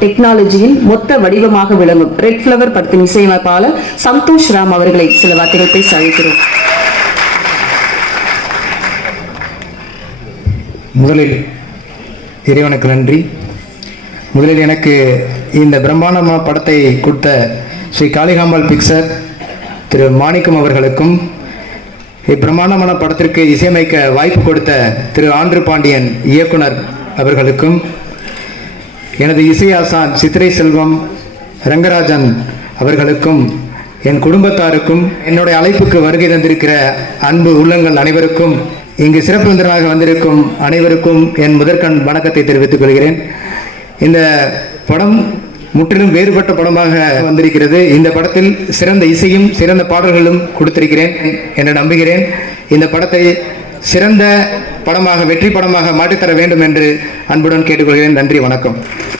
டெக்னாலஜியின் மொத்த வடிவமாக விளங்கும் ரெட் ஃபிளவர் படத்தின் இசையமைப்பாளர் சந்தோஷ் ராம் அவர்களை சில வார்த்தைகள் பேச அழைக்கிறோம். முதலில் இறைவனுக்கு நன்றி. முதலில் எனக்கு இந்த பிரம்மாண்டமான படத்தை கொடுத்த ஸ்ரீ காளிகாம்பாள் பிக்சர் திரு மாணிக்கம் அவர்களுக்கும், இப்பிரமாண்டமான படத்திற்கு இசையமைக்க வாய்ப்பு கொடுத்த திரு ஆண்ட்ரு பாண்டியன் இயக்குனர் அவர்களுக்கும், எனது இசை ஆசான் சித்திரை செல்வம் ரங்கராஜன் அவர்களுக்கும், என் குடும்பத்தாருக்கும், என்னுடைய அழைப்புக்கு வருகை தந்திருக்கிற அன்பு உள்ளங்கள் அனைவருக்கும், இங்கு சிறப்பு விருந்தினராக வந்திருக்கும் அனைவருக்கும் என் முதற்கண் வணக்கத்தை தெரிவித்துக் கொள்கிறேன். இந்த படம் முற்றிலும் வேறுபட்ட படமாக வந்திருக்கிறது. இந்த படத்தில் சிறந்த இசையும் சிறந்த பாடல்களும் கொடுத்திருக்கிறேன் என்று நம்புகிறேன். இந்த படத்தை சிறந்த படமாக, வெற்றி படமாக மாற்றித்தர வேண்டும் என்று அன்புடன் கேட்டுக்கொள்கிறேன். நன்றி, வணக்கம்.